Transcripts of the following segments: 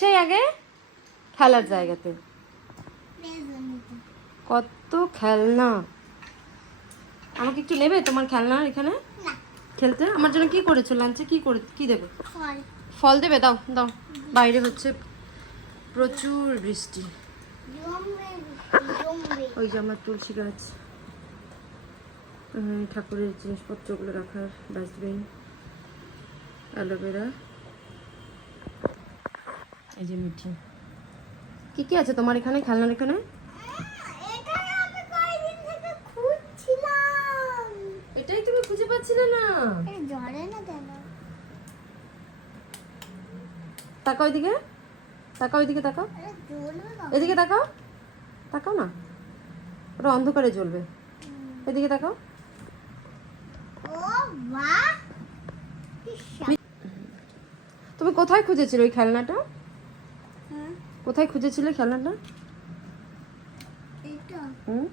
সেই আগে খেলার জায়গাতে কত খেলনা। আমাকে একটু নেবে তোমার খেলনা এখানে খেলতে? আমার জন্য কি করেছো লাঞ্চে? কি দেবে? ফল দেবে? দাও দাও। বাইরে হচ্ছে প্রচুর বৃষ্টি। ওই যে আমার তুলসী গাছ, ঠাকুরের জিনিসপত্রগুলো রাখার ডাস্টবিন, অ্যালোভেরা, এই যে মিঠি। কি কি আছে তোমার এখানে খেলনার এখানে? এটাই তুমি খুঁজে পাচ্ছিলে না? তাকাও এদিকে, তাকাও এদিকে, তাকাও এদিকে, তাকাও তাকাও না, ওটা অন্ধকারে জ্বলবে। এদিকে তাকাও। তুমি কোথায় খুঁজেছিলে ওই খেলনাটা? কোথায় খুঁজেছিলে খেলনাটা? হুম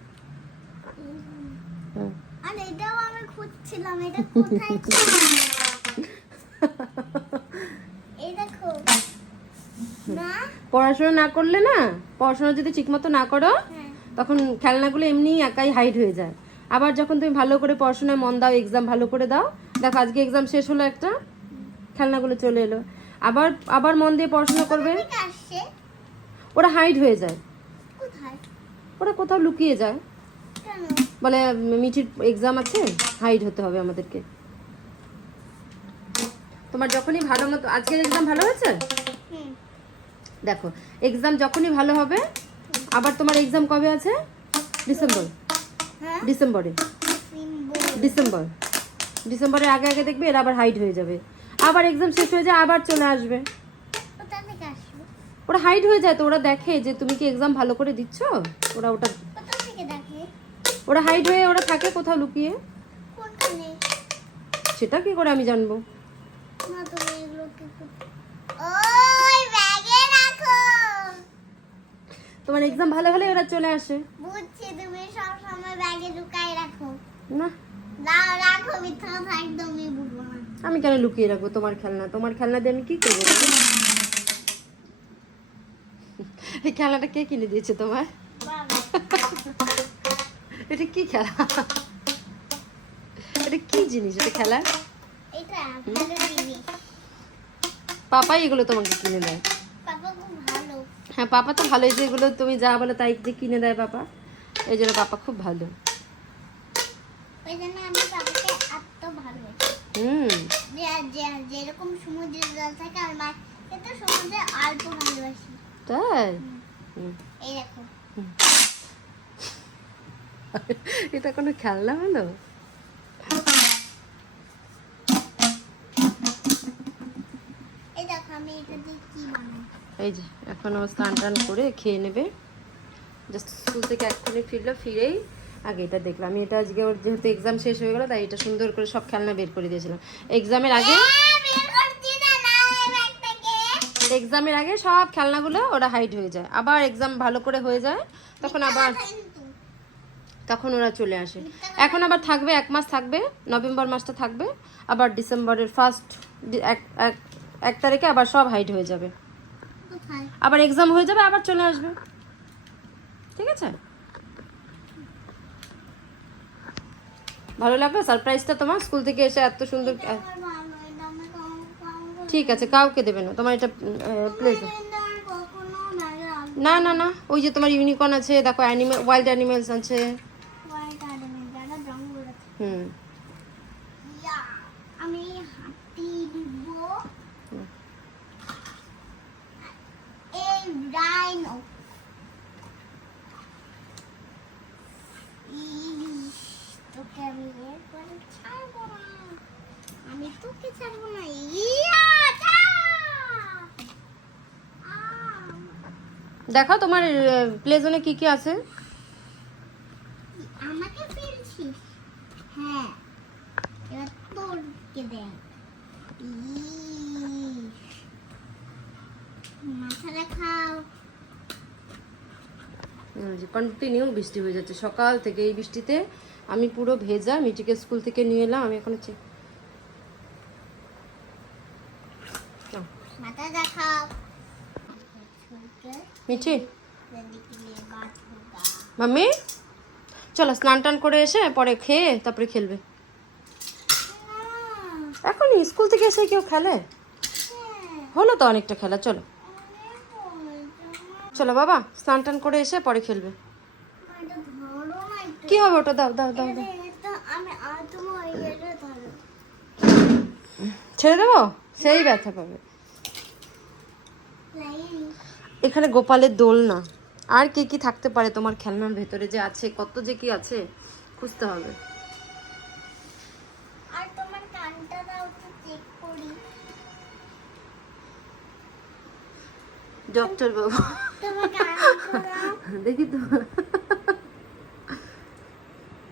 আর এটাও আমি খুঁজছিলাম, এটা কোথায় ছিল? এই দেখো না, পড়াশোনা না করলে না, পড়াশোনা যদি ঠিকমতো না করো তখন খেলনাগুলো এমনি একাই হাইড হয়ে যায়। আবার যখন তুমি ভালো করে পড়াশোনায় মন দাও, এক্সাম ভালো করে দাও, দেখো আজকে এক্সাম শেষ হলো, একটা খেলনাগুলো চলে এলো। আবার আবার মন দিয়ে পড়াশোনা করবে, ওরা হাইড হয়ে যায়। ওরা কোথাও লুকিয়ে যায়। বলে মিঠির এক্সাম আছে, হাইড হতে হবে আমাদেরকে। তোমার যখনই ভালো মতো, আজকের এক্সাম ভালো হয়েছে, দেখো এক্সাম যখনই ভালো হবে, আবার তোমার এক্সাম কবে আছে? ডিসেম্বরের আগে আগে দেখবে এরা আবার হাইড হয়ে যাবে। আবার এক্সাম শেষ হয়ে যায়, আবার চলে আসবে। ওরা হাইড হয়ে যায় তো, ওরা দেখে যে তুমি কি এক্সাম ভালো করে দিচ্ছ, ওরা হাইড হয়ে ওরা থাকে কোথাও লুকিয়ে। সেটা কি করে আমি জানবো? তোমার এক্সাম ভালো হলে ওরা চলে আসে। বুঝছি, তুমি সব সময় ব্যাগে লুকাই রাখো। না দাও, রাখো, মিথ্যা কথা একদমই বলবো না। আমি কেন লুকিয়ে রাখবো তোমার খেলনা? তোমার খেলনা দিয়ে আমি কি করবো? এই খেলনাটা কে কিনে দিয়েছে তোমার? এটা কি খেলা? এটা কি জিনিস? এটা খেলা? এটা ভালো জিনিস। পাপাই এগুলো তোমাকে কিনে দেয়। পাপা খুব ভালো। হ্যাঁ, পাপা তো ভালোই, যেগুলো তুমি যা বলো তাই যে কিনে দেয় পাপা, এই জন্য পাপা খুব ভালো। ওই জন্য আমি পাপাকে এত ভালোবাসি। যেরকম সমুদ্রের জল থাকে, আর মা এটা সমুদ্রে অল্প ভালোবাসি। তাই? এই দেখো, এটা কোনো খেলনা হলো? এই দেখো আমি এটা দিয়ে কি বানাই। এই যে এখন ও স্নান টান করে খেয়ে নেবে। জাস্ট স্কুল থেকে এক্ষুনি ফিরলো, ফিরেই আগে এটা দেখলাম। আমি এটা আজকে ওর যেহেতু এক্সাম শেষ হয়ে গেলো, তাই এটা সুন্দর করে সব খেলনা বের করে দিয়েছিলাম। এক্সামের আগে সব খেলনাগুলো ওরা হাইড হয়ে যায়। আবার এক্সাম ভালো করে হয়ে যায়, তখন ওরা চলে আসে। এখন আবার থাকবে, 1 মাস থাকবে, নভেম্বর মাসটা থাকবে, আবার ডিসেম্বরের এক তারিখে আবার সব হাইড হয়ে যাবে। আবার এক্সাম হয়ে যাবে, আবার চলে আসবে। ঠিক আছে? ভালো লাগলো সারপ্রাইজটা তোমার? স্কুল থেকে এসে এত সুন্দর। ঠিক আছে, কাউকে দেবে না তোমার এটা প্লেস। না না না, ওই যে তোমার ইউনিকর্ন আছে, দেখো ওয়াইল্ড অ্যানিমেলস আছে। আমি হাতি দিব, এই রাইনো, তোকে আমি এরপরে ছাড়বো না, আমি তোকে ছাড়বো না। দেখো তোমার প্লে জোনে কি কি আছে। আমাকে ফেলছিস? হ্যাঁ, এবার তোরকে দেখ। মাথা দেখাও। কন্টিনিউ বৃষ্টি হয়ে যাচ্ছে সকাল থেকে। এই বৃষ্টিতে আমি পুরো ভেজা। মিটিকে স্কুল থেকে নিয়ে এলাম, আমি এখন মাথা দেখাও। মিঠি जल्दी के लिए बात होगा মাম্মি চলো স্নান টান করে এসে পরে খেয়ে তারপরে খেলবে। এখন স্কুল থেকে এসে কেউ খেলে? হলো তো অনেকটা খেলা, চলো চলো বাবা স্নান টান করে এসে পরে খেলবে। কি হবে ওটা? দাও দাও দাও দাও, ছেড়ে দেবো, সেই ব্যথা পাবে। এখানে গোপালের দোল না, আর কি কি থাকতে পারে তোমার খেলনার ভেতরে যে আছে, কত যে কি আছে খুঁজতে হবে। আর তোমার কানটা দাও তো চেক করি। ডক্টর বাবু তোমার কানটা দাও, দেখি তো,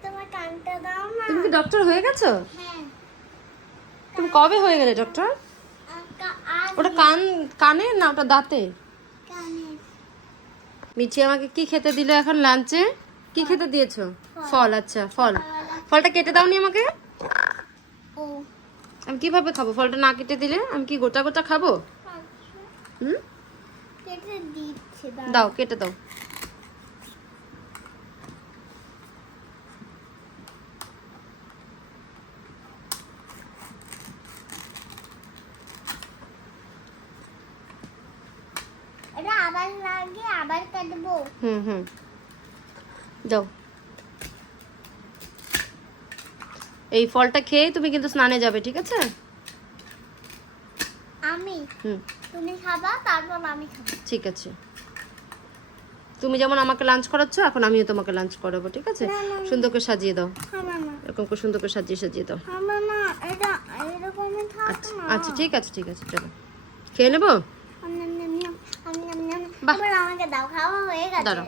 তোমার কানটা দাও না। তুমি কি ডক্টর হয়ে গেছো? হ্যাঁ তুমি কবে হয়ে গেলে ডক্টর? আর ওটা কানে না ওটা দাঁতে? কানে মিঠি আমাকে কি খেতে দিল এখন লাঞ্চে? কি খেতে দিয়েছো? ফল। আচ্ছা ফল, ফলটা কেটে দাওনি আমাকে? ও আমি কিভাবে খাবো ফলটা না কেটে দিলে? আমি কি গোটা গোটা খাবো? হুম, কেটে দিচ্ছে দাও কেটে দাও। এটা আবার লাগে আবার কাটবো। হুম হুম, দাও। এই ফলটা খেয়ে তুমি কিন্তু স্নানে যাবে, ঠিক আছে? আমি হুম তুমি খাবা তারপর আমি খাবো। ঠিক আছে। তুমি যেমন আমাকে লাঞ্চ করাচ্ছ, এখন আমিও তোমাকে লাঞ্চ করাবো, ঠিক আছে? সুন্দর করে সাজিয়ে দাও, খাবা না এরকম করে সুন্দর করে সাজিয়ে সাজিয়ে দাও। খাবা না, এটা এরকমই থাক আচ্ছা না। আচ্ছা ঠিক আছে ঠিক আছে, চলো খেয়ে নেবো। আমি বাহ। এবার আমাকে দাও, খাওয়া হয়ে গেছে। দাঁড়াও।